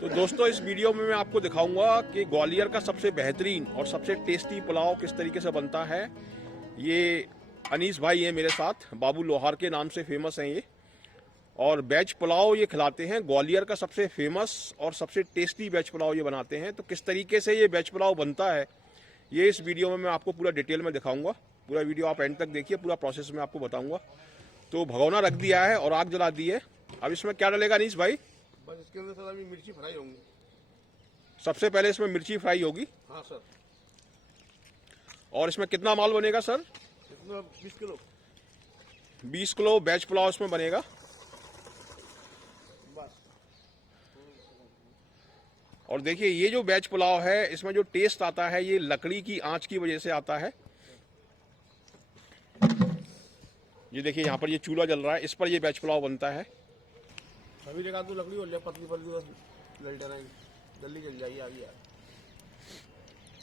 तो दोस्तों इस वीडियो में मैं आपको दिखाऊंगा कि ग्वालियर का सबसे बेहतरीन और सबसे टेस्टी पुलाव किस तरीके से बनता है। ये अनीस भाई हैं मेरे साथ, बाबू लोहार के नाम से फेमस हैं ये, और वेज पुलाव ये खिलाते हैं। ग्वालियर का सबसे फेमस और सबसे टेस्टी वेज पुलाव ये बनाते हैं। तो किस तरीके से ये वेज पुलाव बनता है ये इस वीडियो में मैं आपको पूरा डिटेल में दिखाऊंगा। पूरा वीडियो आप एंड तक देखिए, पूरा प्रोसेस मैं आपको बताऊंगा। तो भगोना रख दिया है और आग जला दी है। अब इसमें क्या डलेगा अनीस भाई? बस इसके अंदर सर अभी मिर्ची फ्राई होंगी। सबसे पहले इसमें मिर्ची फ्राई होगी। हाँ सर। और इसमें कितना माल बनेगा सर? इसमें 20 किलो। 20 किलो वेज पुलाव इसमें बनेगा। बस। और देखिए ये जो वेज पुलाव है इसमें जो टेस्ट आता है ये लकड़ी की आंच की वजह से आता है। ये देखिए यहाँ पर ये चूल्हा जल रहा है, इस पर ये वेज पुलाव बनता है। अभी जगह तो लकड़ी हो जाए पतली पतली, बस ललटा नहीं, जल्दी जल जाएगी आगे यार।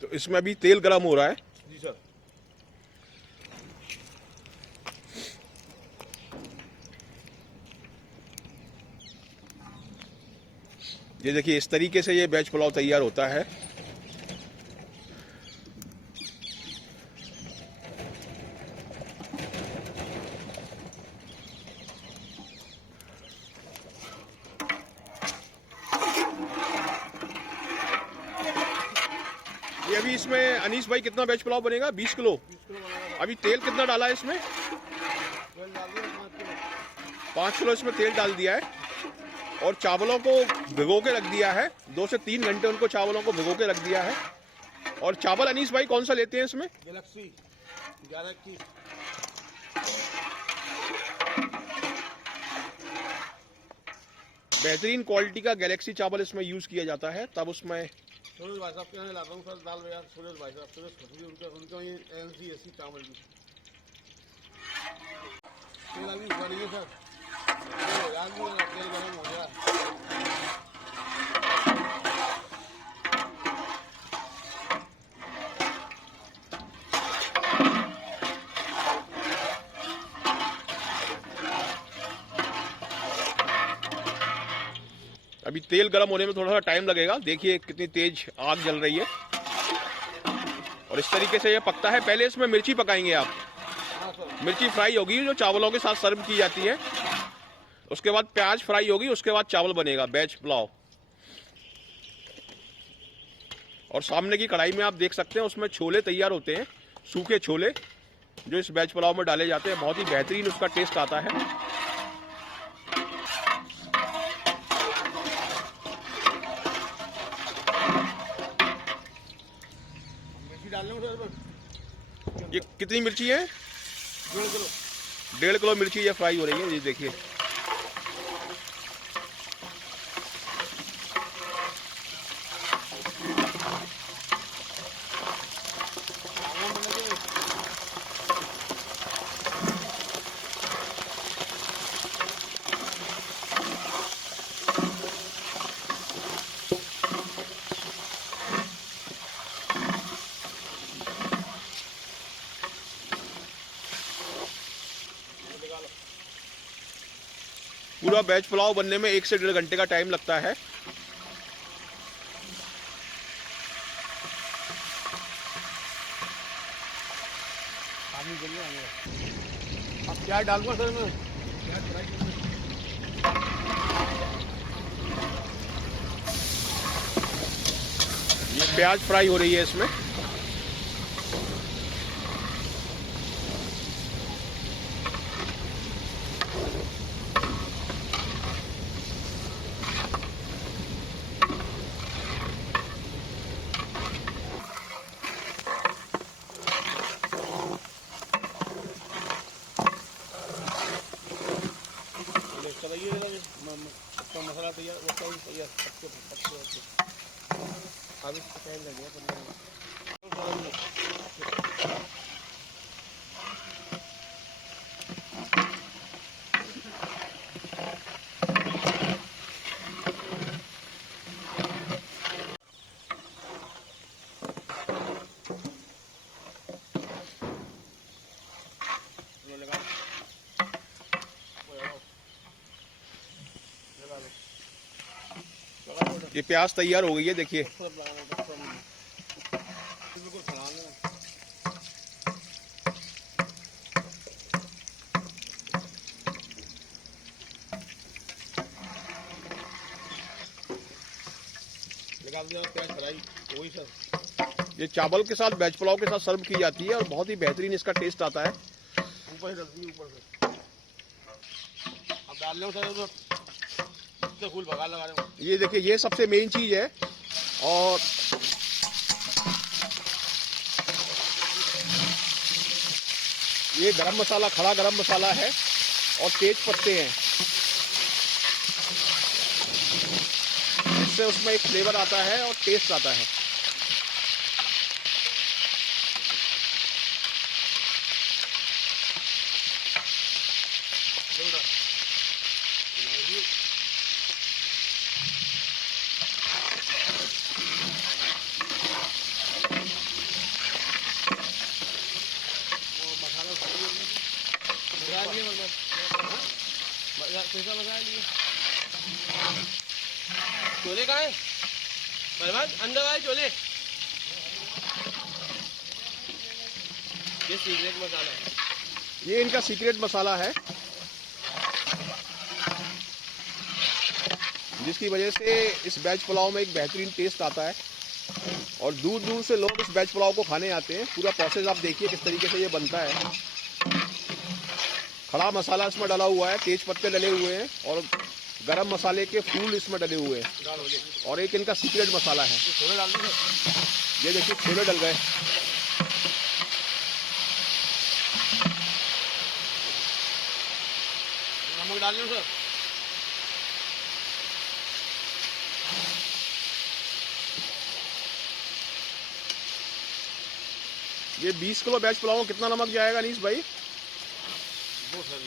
तो इसमें अभी तेल गर्म हो रहा है। जी सर। ये देखिए इस तरीके से ये वेज पुलाव तैयार होता है। ये अभी इसमें अनीस भाई कितना वेज पुलाव बनेगा? 20 किलो। 20 किलो बनाना। अभी तेल कितना डाला है इसमें? तेल डाल दिया 5 किलो। 5 किलो इसमें तेल डाल दिया है। और चावलों को भिगो के रख दिया है, 2 से 3 घंटे उनको चावलों को भिगो के रख दिया है। और चावल अनीस भाई कौन सा लेते हैं इसमें? गैलेक्सी 11 की। बेहतरीन क्वालिटी का गैलेक्सी चावल इसमें यूज किया जाता है। तब उसमें सूरज भाई साहब के यहाँ लाता हूँ सर दाल बाजार। सूरज भाई साहब, सूरज खत्री, उनका ये एलसी एसी चावल भी। तेल अभी बढ़िए सर। तेल गर्म हो गया। अभी तेल गर्म होने में थोड़ा सा टाइम लगेगा। देखिए कितनी तेज आग जल रही है। और इस तरीके से ये पकता है। पहले इसमें मिर्ची पकाएंगे आप। हाँ सर। मिर्ची फ्राई होगी जो चावलों के साथ सर्व की जाती है। उसके बाद प्याज फ्राई होगी, उसके बाद चावल बनेगा वेज पुलाव। और सामने की कढ़ाई में आप देख सकते हैं उसमें छोले तैयार होते हैं, सूखे छोले जो इस वेज पुलाव में डाले जाते हैं। बहुत ही बेहतरीन उसका टेस्ट आता है। मिर्ची डाल लूँ सर। ये कितनी मिर्ची है? 1.5 किलो। 1.5 किलो मिर्ची ये फ्राई हो रही है। ये देखिए पूरा वेज पुलाव बनने में 1 से 1.5 घंटे का टाइम लगता है। पानी जल्दी आने। अब प्याज डालूंगा सर मैं। प्याज फ्राई कर। ये प्याज फ्राई हो रही है इसमें। चलाइए उसका मसाला तैयार, वो सब तैयार। अभी टाइम लगेगा। ये प्याज तैयार हो गई है, देखिए। बिल्कुल खराब है। लगा दिया प्याज फ्राई, वही सर। ये चावल के साथ वेज पुलाव के साथ सर्व की जाती है और बहुत ही बेहतरीन इसका टेस्ट आता है। ऊपर से डलती है, ऊपर से। अब डाल लो सर, तो फूल भगा लगा रहे हो। ये देखिए, ये सबसे मेन चीज है। और ये गरम मसाला, खड़ा गरम मसाला है और तेज पत्ते हैं, इससे उसमें एक फ्लेवर आता है और टेस्ट आता है। पैसा लगा लिए चोले का है बर्बाद, अंदर आए चोले। ये सीक्रेट मसाला है, ये इनका सीक्रेट मसाला है, जिसकी वजह से इस वेज पुलाव में एक बेहतरीन टेस्ट आता है और दूर दूर से लोग इस वेज पुलाव को खाने आते हैं। पूरा प्रोसेस आप देखिए किस तरीके से ये बनता है। खड़ा मसाला इसमें डला हुआ है, तेज पत्ते डले हुए हैं और गरम मसाले के फूल इसमें डले हुए हैं और एक इनका सीक्रेट मसाला है। छोले डाल दी सर। ये देखिए, छोले डल गए। नमक डाल लो सर। ये 20 किलो वेज पुलाव में कितना नमक जाएगा अनीस भाई? वो सर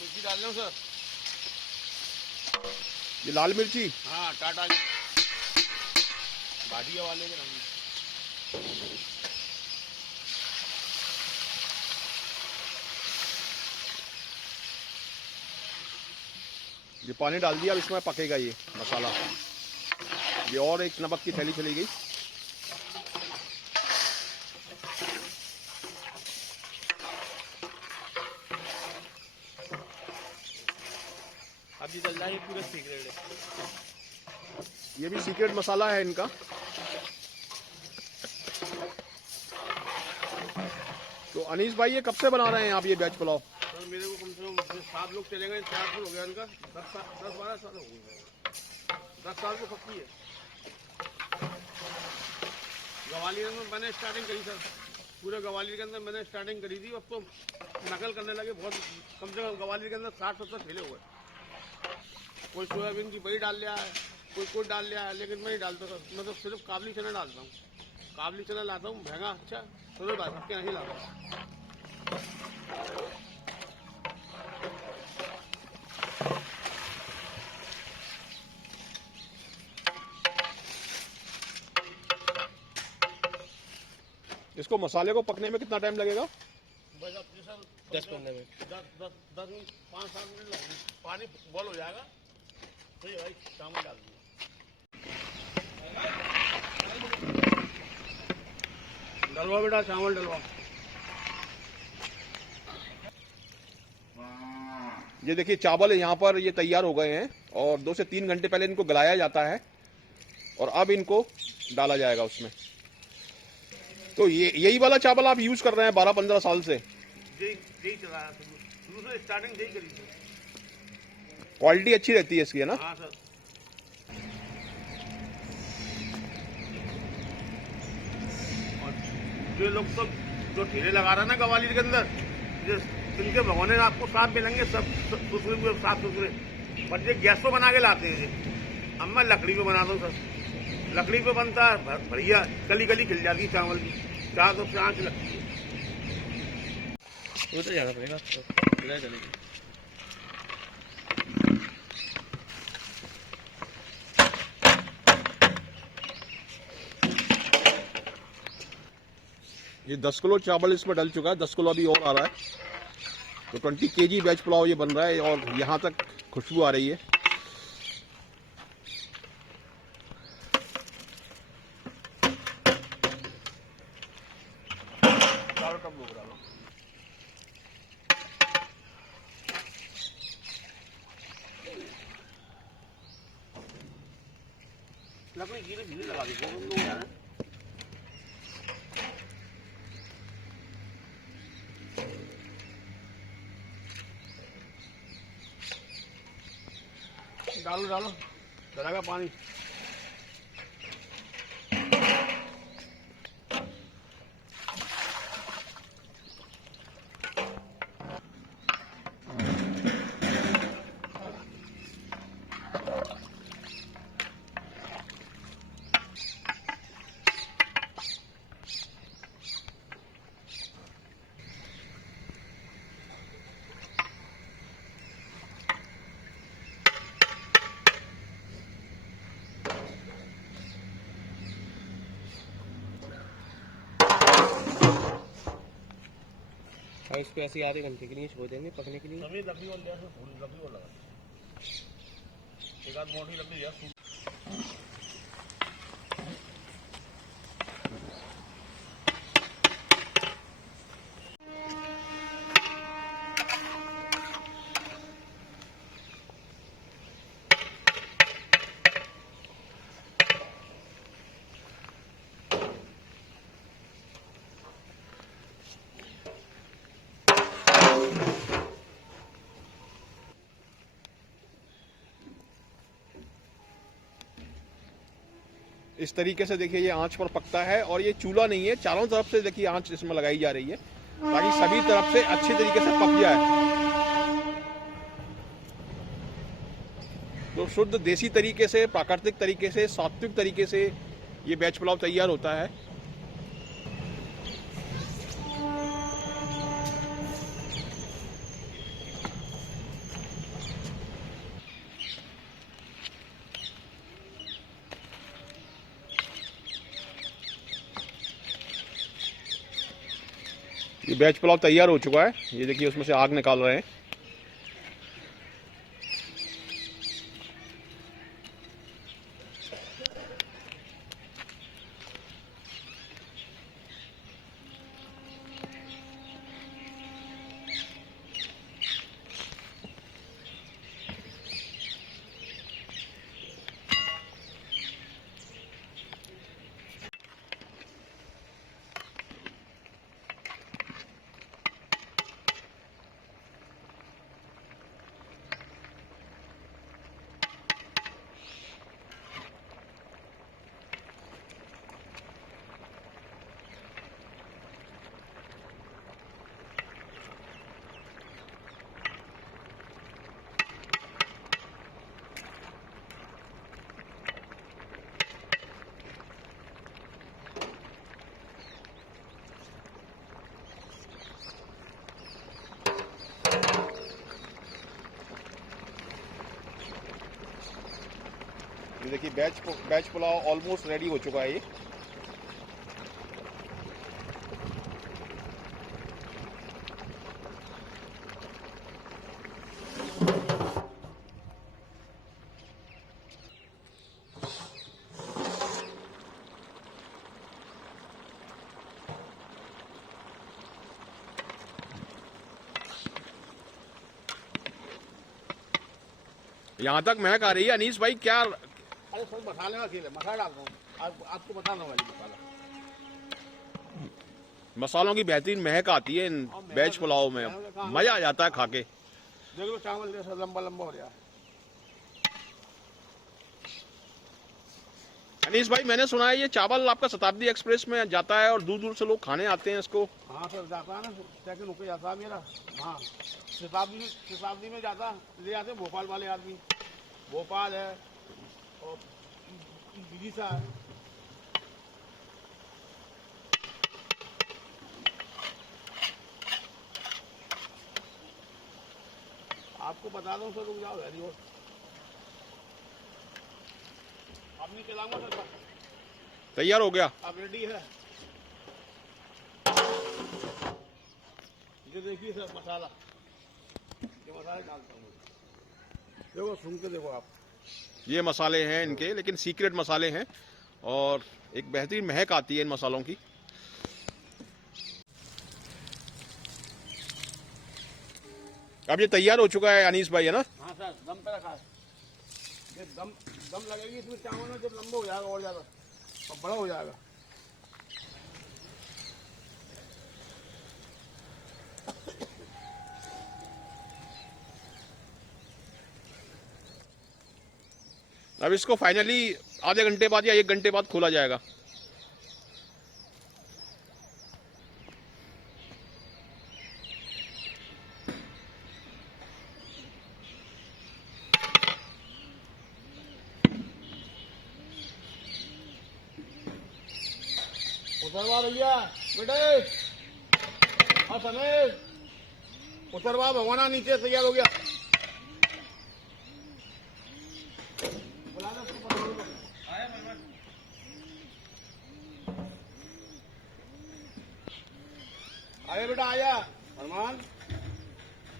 मिर्ची डाल लो सर। ये लाल मिर्ची, हाँ टाटा भाटिया वाले के नाम। ये पानी डाल दिया, अब इसमें पकेगा ये मसाला। ये और एक नमक की थैली चली गई। अब ये चल रहा है, पूरा सीक्रेट है। ये भी सीक्रेट मसाला है इनका। तो अनीस भाई, ये कब से बना रहे हैं आप ये वेज पुलाव? सर मेरे को कम से कम 7 लोग चले गए, 4 साल हो गया उनका। 10-12 साल हो गए, 10 साल तो पक्की है। ग्वालियर में मैंने स्टार्टिंग करी सर, पूरे ग्वालियर के अंदर मैंने स्टार्टिंग करी थी। अब तो नकल करने लगे बहुत, कम से कम ग्वालियर के अंदर 60-70 ठेले हुए। कोई सोयाबीन की बड़ी डाल लिया है, कोई कुछ डाल लिया है, लेकिन मैं नहीं डालता सर। मैं तो सिर्फ काबली चना डालता हूँ। काबली चना लाता हूँ महंगा, अच्छा तो सबके नहीं लाता हूँ। इसको मसाले को पकने में कितना टाइम लगेगा? बस अब सर 10-15 मिनट, 5-7 मिनट लगेंगे। पानी बॉल हो जाएगा तो ये भाई चावल डाल दिया। डलवा बेटा, चावल डलवा। ये देखिए, चावल यहाँ पर ये तैयार हो गए हैं और 2 से 3 घंटे पहले इनको गलाया जाता है और अब इनको डाला जाएगा उसमें। तो ये यही वाला चावल आप यूज कर रहे हैं 12-15 साल से? यही चला रहा था, शुरू से स्टार्टिंग यही करी थी। क्वालिटी अच्छी रहती है इसकी, है ना? हाँ सर। और जो लोग तो जो ठेले लगा रहे हैं ना ग्वालियर के अंदर, जिनके भगवान आपको साफ मिलेंगे, सब सुथरे साफ सुथरे, पर ये गैस पे बना के लाते हैं। ये अब मैं लकड़ी पे बनाता हूँ सर। लकड़ी पे बनता है बढ़िया, कली कली खिल जाती है चावल की, 4 आँच लगती है। वो तो जाना पड़ेगा, चलेगी। ये 10 किलो चावल इसमें डल चुका है, 10 किलो अभी और आ रहा है। तो 20 kg वेज पुलाव ये बन रहा है और यहाँ तक खुशबू आ रही है। लकड़ी धीरे धीरे लगा दी बहुत लोग यार। डालो डालो चलेगा पानी। हाँ, इसको ऐसे आधे घंटे के लिए छोड़ देंगे पकने के लिए। सभी लकड़ी और पूरी लकड़ी और लगा एक आध मोटी लकड़ी है। इस तरीके से देखिए ये आंच पर पकता है और ये चूल्हा नहीं है, चारों तरफ से देखिए आंच इसमें लगाई जा रही है ताकि सभी तरफ से अच्छी तरीके से पक जाए। तो शुद्ध देसी तरीके से, प्राकृतिक तरीके से, सात्विक तरीके से ये वेज पुलाव तैयार होता है। ये वेज पुलाव तैयार हो चुका है, ये देखिए उसमें से आग निकाल रहे हैं। ये देखिए वेज पुलाव ऑलमोस्ट रेडी हो चुका है ये। यहाँ तक महक आ रही है। अनीस भाई क्या अरे सब मसाले का खेल है, मसाला डालता हूँ आपको बता रहा हूँ मसाला। मसालों की बेहतरीन महक आती है इन वेज पुलाव में, मजा आ जाता है खा के। देख लो चावल जैसा लंबा लंबा हो रहा है। अनीस भाई मैंने सुना है ये चावल आपका शताब्दी एक्सप्रेस में जाता है और दूर दूर से लोग खाने आते हैं इसको। हाँ सर जाता है ना, सेकंड होके जाता है मेरा। हाँ शताब्दी में जाता ले आते भोपाल वाले आदमी, भोपाल है और विदिशा है। आपको बता दो सर, रुक जाओ वेरी गुड। अब नहीं चलाऊंगा सर, तैयार हो गया। अब रेडी है। ये देखिए सर मसाला, ये मसाले डालता हूँ। देखो सुन के देखो आप, ये मसाले हैं इनके, लेकिन सीक्रेट मसाले हैं और एक बेहतरीन महक आती है इन मसालों की। अब ये तैयार हो चुका है अनीस भाई, है ना? हाँ सर, दम पे रखा है। ये दम लगेगी इसमें चावल में, जब लंबा हो जाएगा और ज़्यादा और बड़ा हो जाएगा। अब इसको फाइनली आधे घंटे बाद या 1 घंटे बाद खोला जाएगा। उतरवा भैया बेटे, हाँ समेत उतरवा, भगवाना नीचे तैयार हो गया। बुला दो उसको, पकड़ो तो। आया बेटा आया, अरमान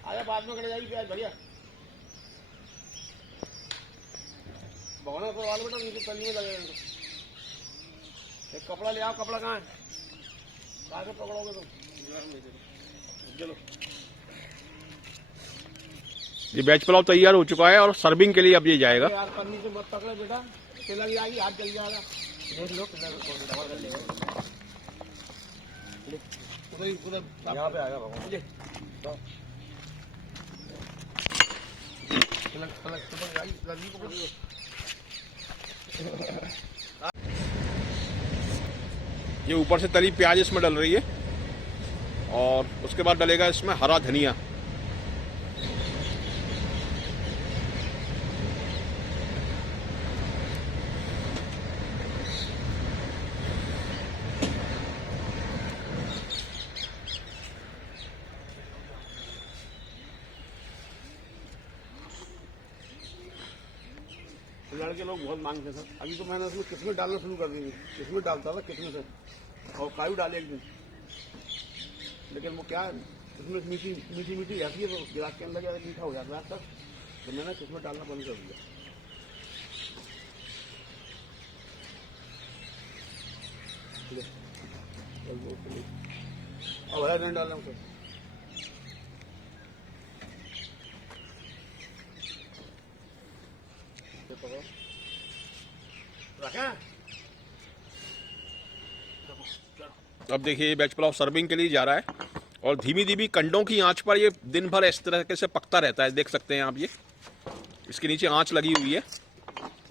आया, बाद में कर जाएगी प्याज भैया। भगवाना उतरवा लो बेटा, नीचे तली में लगेगा इनको। एक कपड़ा ले आओ, कपड़ा कहाँ है? कहाँ से पकड़ोगे तुम? चलो, ये वेज पुलाव तैयार हो चुका है और सर्विंग के लिए अब ये जाएगा। यार पन्नी से मत पकड़े बेटा, तेल लगी आएगी, हाथ जल जाएगा। देख लो उधर यहाँ पे आएगा भगवान। ये ऊपर से तली प्याज इसमें डल रही है और उसके बाद डलेगा इसमें हरा धनिया। लड़के लोग बहुत मांगते हैं सर। अभी तो मैंने उसमें किस्में डालना शुरू कर दी थी, किस्में डालता था किस्में से, और काजू डाले एक दिन, लेकिन वो क्या है उसमें मीठी मीठी मीठी रहती है, तो गिलास के अंदर ज़्यादा मीठा हो जाता है तक, तो मैंने किस्में डालना बंद कर दिया। अब हरा नहीं डालना उसे, अब देखिए ये वेज पुलाव सर्विंग के लिए जा रहा है और धीमी धीमी कंडों की आंच पर ये दिन भर इस तरह से पकता रहता है। देख सकते हैं आप, ये इसके नीचे आंच लगी हुई है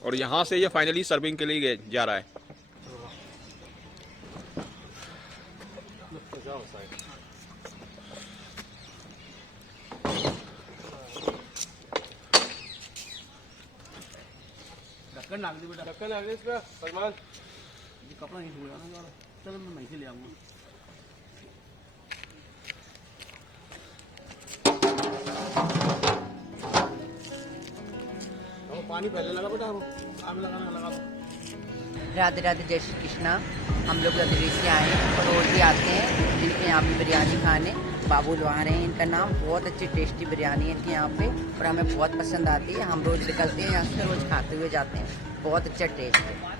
और यहाँ से ये फाइनली सर्विंग के लिए जा रहा है। ढक्कन डाल दी बेटा, ढक्कन डाल दे इसका सलमान। ये कपड़ा नहीं धुला ना यार, चलो मैं नहीं से ले आऊंगा। पानी पहले लगा बेटा, आग लगाना लगा दो। राधे राधे, जय श्री कृष्णा। हम लोग लदरी से आए हैं और रोज भी आते हैं इनके यहाँ पे बिरयानी खाने। बाबू लोहार हैं इनका नाम, बहुत अच्छी टेस्टी बिरयानी है इनके यहाँ पे और हमें बहुत पसंद आती है। हम रोज निकलते हैं यहाँ से, रोज खाते हुए जाते हैं, बहुत अच्छा टेस्ट है।